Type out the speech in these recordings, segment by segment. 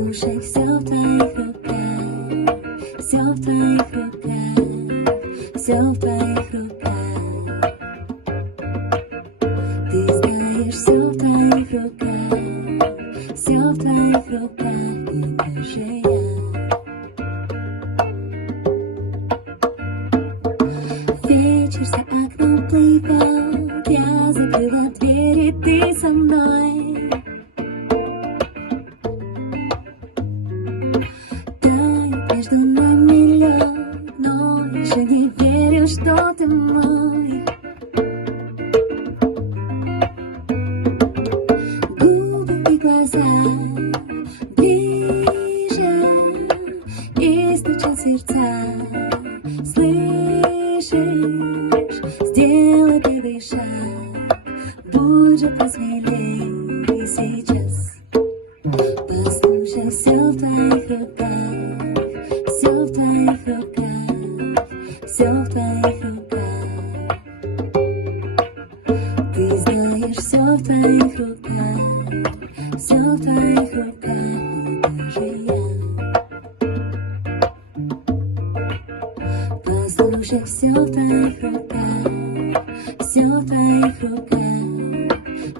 Послушай, все в твоих руках, все в твоих руках, все в твоих руках. Ты знаешь, все в твоих руках, все в твоих руках, и даже я. Вечер за окном плывет, я закрыла дверь, и ты со мной. Тает между нами лед, но еще не верю, что ты мой. Губы и глаза ближе, и стучат сердца. Слышишь, сделай первый шаг, будь же посмелей сейчас. Послушай, все в твоих руках, все в твоих руках, все в твоих руках. Ты знаешь, все в твоих руках, все в твоих руках, и даже я. Послушай, все в твоих руках, все в твоих руках,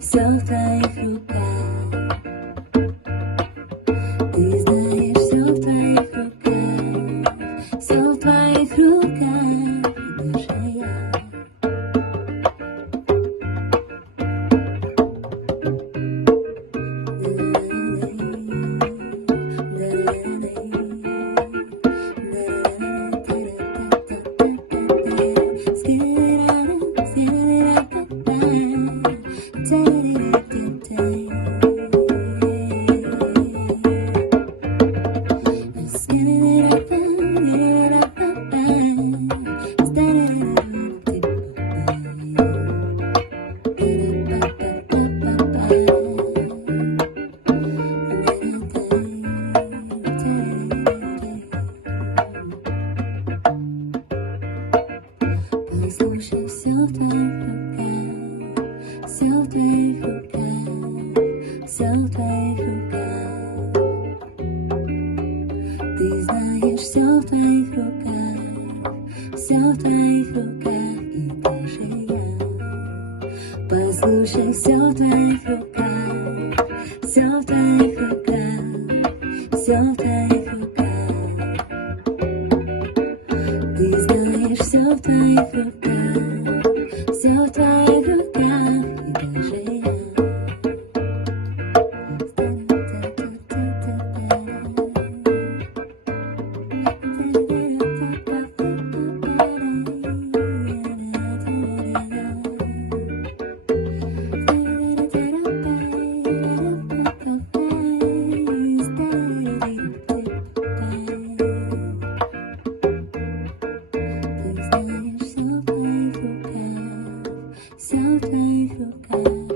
все в твоих руках. Ты знаешь, все в твоих руках, все в твоих руках, и даже я. Послушай, все в твоих руках, все в твоих руках, все в твоих руках. Ты знаешь, все в твоих руках, все в твоих руках, и даже я. Послушай, все в твоих руках, все в твоих руках, все в твоих руках. Ты знаешь, все в твоих руках, все в твоих руках, и даже я. Все в твоих руках, все в твоих руках.